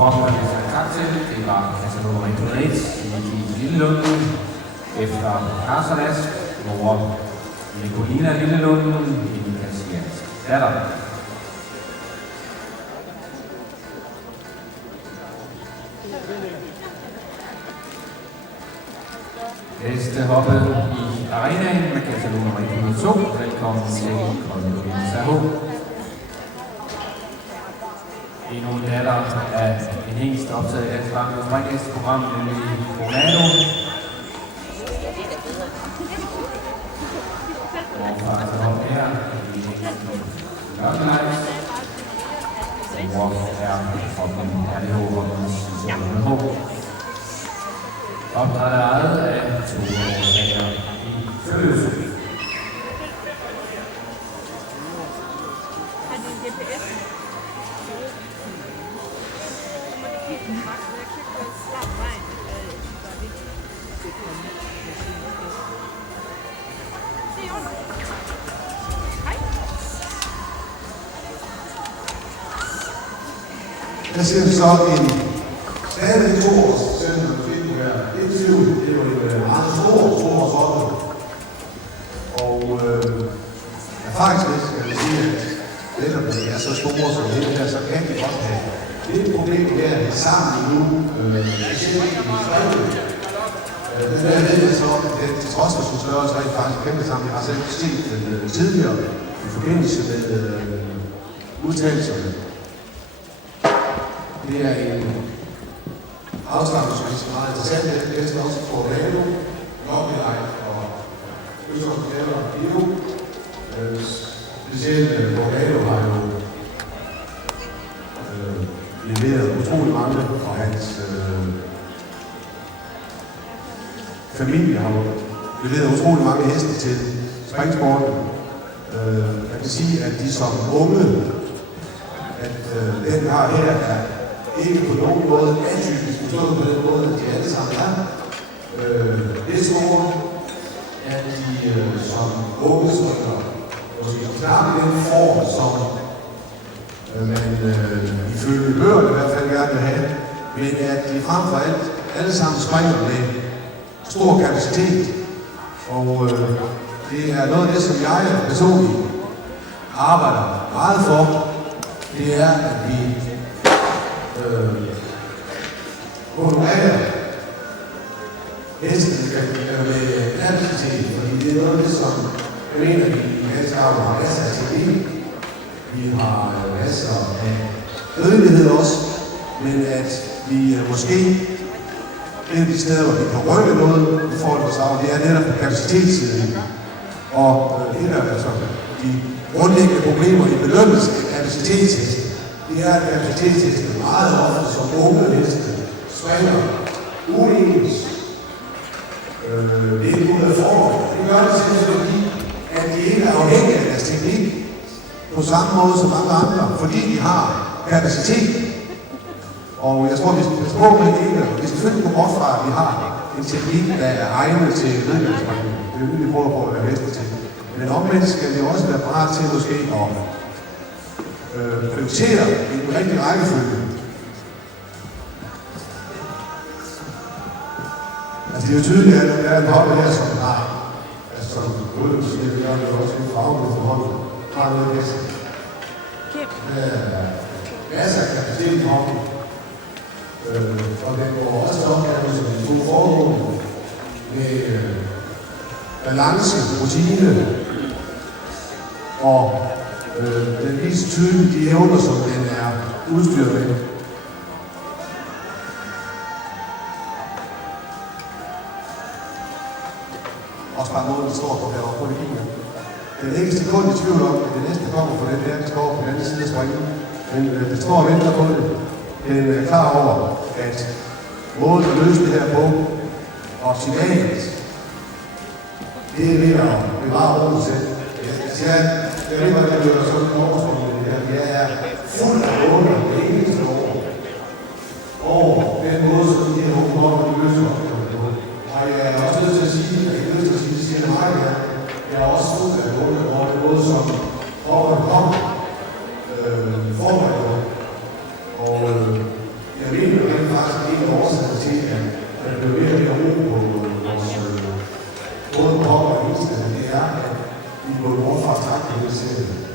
troppen, man kan sige tak til. Det var kasse nummer 101 i Lillelunden. Efter Karsalas, hvor Nicolina Lillelunden i Kassians datter. Næste hoppe i arenaen med kasse nummer 102. Velkommen til Kolden Saho. Endnu en datter af en hengst optaget i Dansk Bank springhesteprogram, nemlig Ronaldo. Og fra hoppe her i Mørkelejs. Hvor er hoppen RDH-hoppens H. Opdræt er ejet af 2 årsager i Føløse. Har de en GPS? Jeg købte en slap vej. Jeg ser så en stadig 2 års siden, det er jo en meget stor hoppe. Og erfaringsmæssigt kan jeg sige, at netop når de er så store som det her, så kan de godt have lidt problem med at have sammen nu. Specielt i Frede. Den der ved jeg så, at det til trods for sin størrelse rent faktisk kæmpe sammen. Jeg har selv set den tidligere i forbindelse med udtalelserne. Det er en afslappningsmæssigt meget interessant. Det er også på Ronaldo, Lockelight og Østers Kæller og Bio. Specielt Ronaldo har jo leveret utrolig mange, og hans familie har jo leveret utrolig mange heste til springsporten. Jeg kan sige, at de som unge, at den vi har her, er ikke på nogen måde atypisk forstået på den måde, at de alle sammen er. Det store, at de som unge springer måske knap i den form, som man ifølge bøgerne i hvert fald gerne vil have, men at de frem for alt alle sammen springer med stor kapacitet. Og det er noget af det, som jeg personligt arbejder meget for. Det er, at vi honorerer hesten med kapacitet, fordi det er noget af det, som jeg mener, vi i Dansk Bank har masser af teknik. Vi har masser af dødelighed også, men at vi måske et af de steder, hvor vi kan rykke noget i forhold til savn, det er netop på kapacitetssiden. Og et af de grundlæggende problemer i belønnelse af kapacitetshesten, det er, at kapacitetshesten meget ofte som unge heste springer uens. Det er ikke ud af forhold. Det gør det simpelthen fordi, at de ikke er afhængige af deres teknik på samme måde som mange andre, fordi de har kapacitet. Og jeg tror, vi skal passe på med det, og vi skal selvfølgelig gå op fra, at vi har en teknik, der er egnet til vedgangspræmien. Det er det, vi prøver på at være bedste til. Men omvendt skal vi også være parat til måske at prioritere i den rigtige rækkefølge. Altså det er jo tydeligt, at der er en hoppe her, som har, altså som Gud siger, vi har jo også en faglig forhold, har noget næste. Masser af kapacitet i hoppen. Og den går også opgave som de 2 foregående med balance, rutine og den viser tydeligt de evner, som den er udstyret med. Også bare måden, der står på herovre på det lignende. Den er ikke sekund i tvivl om, at det næste kommer på den der, der står på den anden side af springen. Men det står og venter på det. Den er klar over, at måden at løse det her på optimalt, det er ved at bevare roen selv. Jeg ved, at jeg løber sådan en oversprung med det her. Jeg er fuld af under det eneste år. Og den måde, som de her unge måder, de løser opgaven på. Og jeg er også nødt til at sige, at jeg er nødt til at sige, det siger det meget her. Jeg er også fuld af under over den måde, som hoppen kommer foran på. Og jeg mere ro på vores både pop og Instagram, det er, at vi går over fra at trække hele serien.